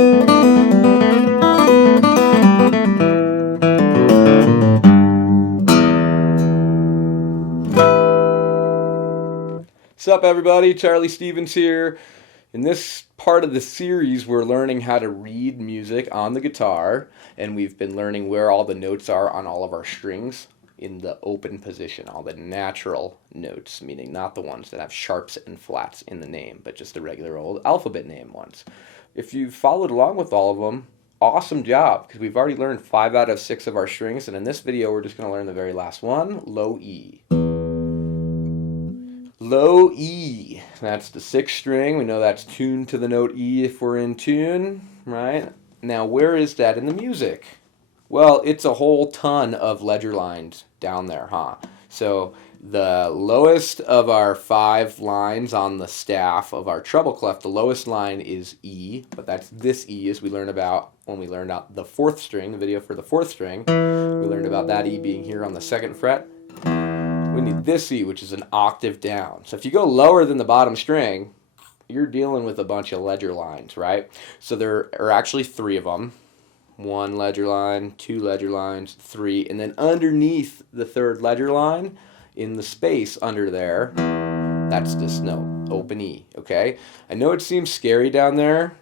What's up, everybody? Charlie Stevens here. In this part of the series, we're learning how to read music on the guitar, and we've been learning where all the notes are on all of our strings in the open position, all the natural notes, meaning not the ones that have sharps and flats in the name, but just the regular old alphabet name ones. If you've followed along with all of them, awesome job, because we've already learned 5 out of 6 of our strings, and in this video, we're just going to learn the very last one, low E. Low E, that's the 6th string. We know that's tuned to the note E if we're in tune, right? Now, where is that in the music? Well, it's a whole ton of ledger lines down there, huh? So the lowest of our 5 lines on the staff of our treble clef, the lowest line is E, but that's this E, as we learned about when we learned out the 4th string, the video for the 4th string. We learned about that E being here on the 2nd fret. We need this E, which is an octave down. So if you go lower than the bottom string, you're dealing with a bunch of ledger lines, right? So there are actually 3 of them. 1 ledger line, 2 ledger lines, 3, and then underneath the 3rd ledger line, in the space under there, that's this note, open E, okay? I know it seems scary down there,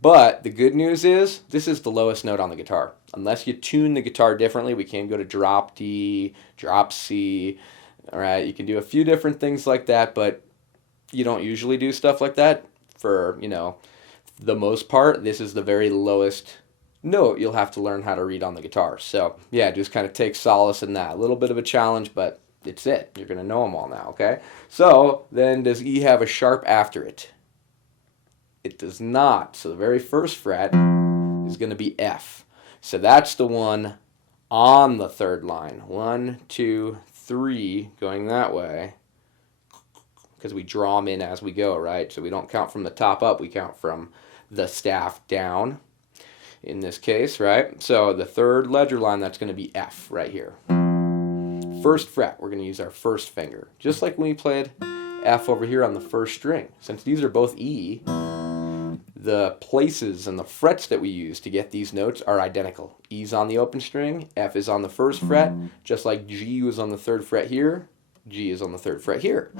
but the good news is this is the lowest note on the guitar. Unless you tune the guitar differently, we can go to drop D, drop C. All right, you can do a few different things like that, but you don't usually do stuff like that. For, the most part, this is the very lowest note you'll have to learn how to read on the guitar. So, yeah, just kind of take solace in that. A little bit of a challenge, but it's it. You're going to know them all now, okay? So, then does E have a sharp after it? It does not. So the very first fret is going to be F. So that's the one on the 3rd line. 1, 2, 3, going that way, because we draw them in as we go, right? So we don't count from the top up, we count from the staff down in this case, right? So the 3rd ledger line, that's going to be F right here. 1st fret, we're going to use our 1st finger, just like when we played F over here on the 1st string. Since these are both E, the places and the frets that we use to get these notes are identical. E's on the open string, F is on the 1st fret, just like G was on the 3rd fret here, G is on the 3rd fret here.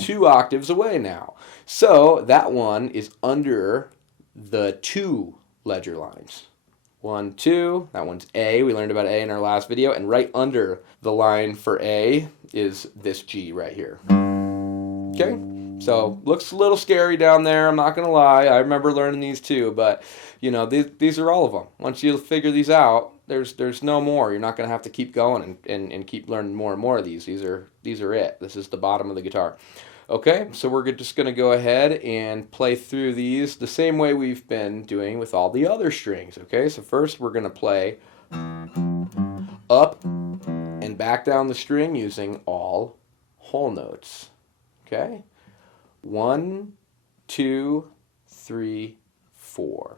2 octaves away now. So that one is under the 2 ledger lines. 1, 2, that one's A. We learned about A in our last video, and right under the line for A is this G right here. Okay? So, looks a little scary down there, I'm not going to lie. I remember learning these too, but, these are all of them. Once you figure these out, there's no more. You're not going to have to keep going and keep learning more and more of these. These are it. This is the bottom of the guitar. Okay, so we're just going to go ahead and play through these the same way we've been doing with all the other strings. Okay, so first we're going to play up and back down the string using all whole notes. Okay? 1, 2, 3, 4.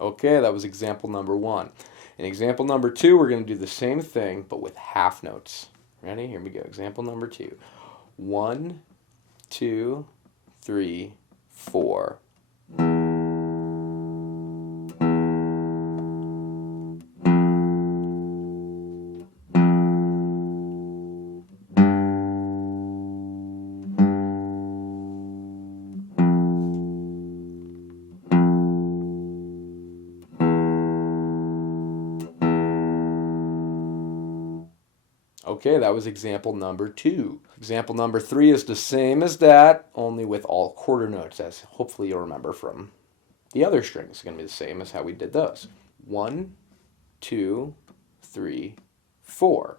Okay, that was example number 1. In example number 2, we're going to do the same thing, but with half notes. Ready? Here we go. Example number 2. 1, 2, 3, 4. Okay, that was example number 2. Example number 3 is the same as that, only with all quarter notes, as hopefully you'll remember from the other strings. It's going to be the same as how we did those. 1, 2, 3, 4.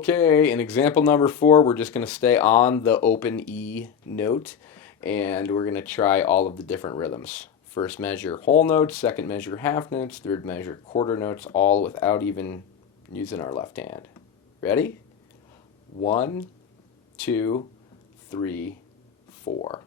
Okay, in example number 4, we're just going to stay on the open E note, and we're going to try all of the different rhythms. First measure whole notes, second measure half notes, third measure quarter notes, all without even using our left hand. Ready? 1, 2, 3, 4.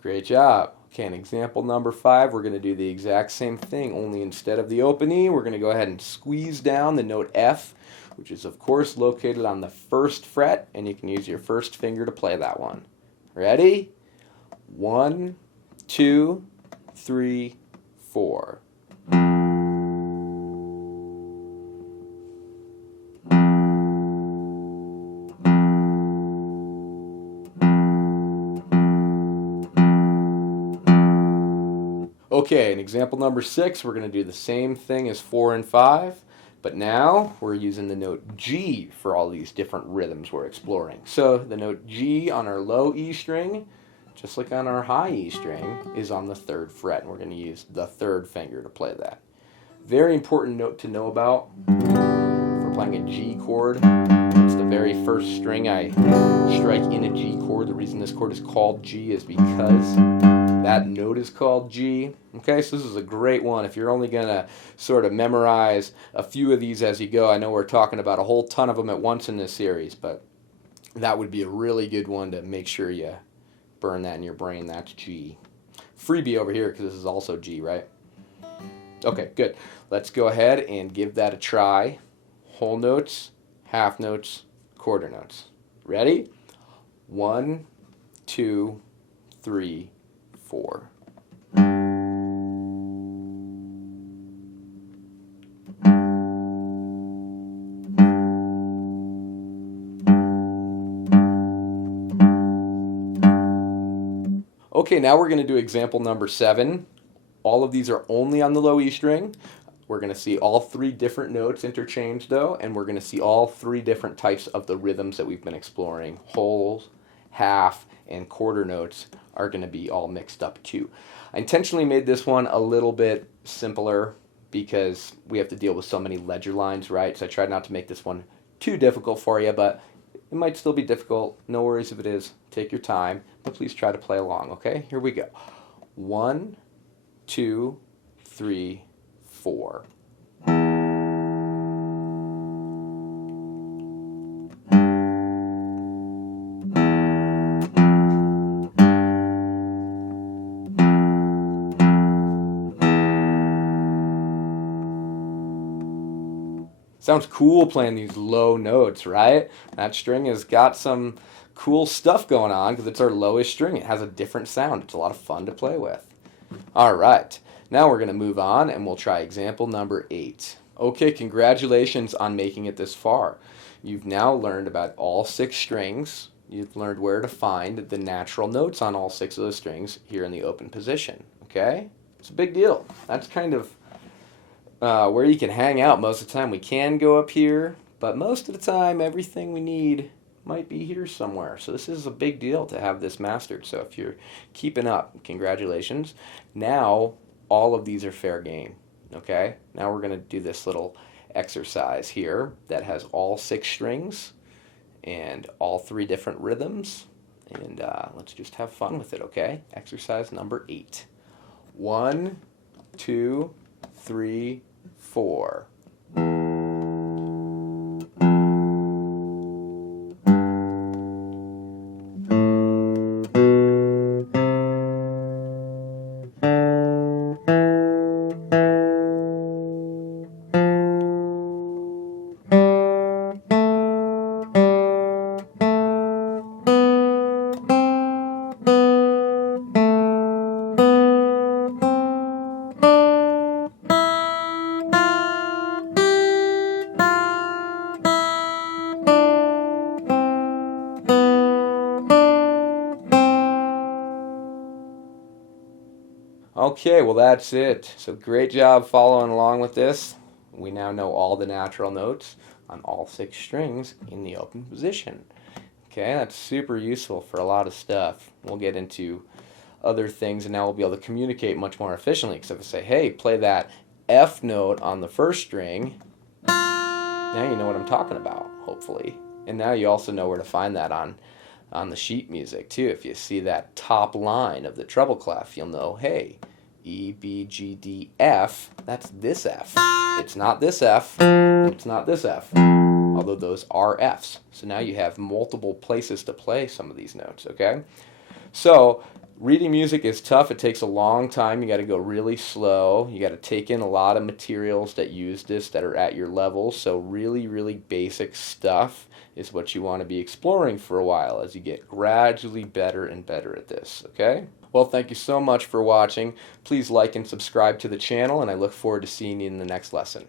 Great job. Okay, in example number 5, we're going to do the exact same thing, only instead of the open E, we're going to go ahead and squeeze down the note F, which is of course located on the first fret, and you can use your first finger to play that one. Ready? 1, 2, 3, 4. Okay, in example number 6, we're going to do the same thing as 4 and 5, but now we're using the note G for all these different rhythms we're exploring. So the note G on our low E string, just like on our high E string, is on the 3rd fret, and we're going to use the 3rd finger to play that. Very important note to know about for playing a G chord. It's the very first string I strike in a G chord. The reason this chord is called G is because that note is called G. Okay, so this is a great one. If you're only going to sort of memorize a few of these as you go, I know we're talking about a whole ton of them at once in this series, but that would be a really good one to make sure you burn that in your brain. That's G. Freebie over here because this is also G, right? Okay, good. Let's go ahead and give that a try. Whole notes, half notes, quarter notes. Ready? 1, 2, 3, 4. Okay, now we're going to do example number 7. All of these are only on the low E string. We're going to see all 3 different notes interchanged though, and we're going to see all 3 different types of the rhythms that we've been exploring. Wholes, half, and quarter notes are going to be all mixed up too. I intentionally made this one a little bit simpler because we have to deal with so many ledger lines, right? So I tried not to make this one too difficult for you, but it might still be difficult. No worries if it is. Take your time, but please try to play along, okay? Here we go. 1, 2, 3, 4. Sounds cool playing these low notes, right? That string has got some cool stuff going on because it's our lowest string. It has a different sound. It's a lot of fun to play with. All right, now we're going to move on and we'll try example number 8. Okay, congratulations on making it this far. You've now learned about all 6 strings. You've learned where to find the natural notes on all 6 of those strings here in the open position. Okay? It's a big deal. That's kind of where you can hang out most of the time. We can go up here, but most of the time everything we need might be here somewhere. So this is a big deal to have this mastered. So if you're keeping up, congratulations. Now all of these are fair game. Okay? Now we're going to do this little exercise here that has all 6 strings and all 3 different rhythms. And let's just have fun with it, okay? Exercise number 8. 1, 2, 3, 4. Okay, well that's it. So great job following along with this. We now know all the natural notes on all 6 strings in the open position. Okay, that's super useful for a lot of stuff. We'll get into other things, and now we'll be able to communicate much more efficiently. Because if I say, hey, play that F note on the first string, now you know what I'm talking about, hopefully. And now you also know where to find that on the sheet music, too. If you see that top line of the treble clef, you'll know, hey, E, B, G, D, F, that's this F. It's not this F, it's not this F, although those are Fs. So now you have multiple places to play some of these notes, okay? So reading music is tough. It takes a long time. You got to go really slow. You got to take in a lot of materials that use this that are at your level. So really, really basic stuff is what you want to be exploring for a while as you get gradually better and better at this, okay? Well, thank you so much for watching. Please like and subscribe to the channel, and I look forward to seeing you in the next lesson.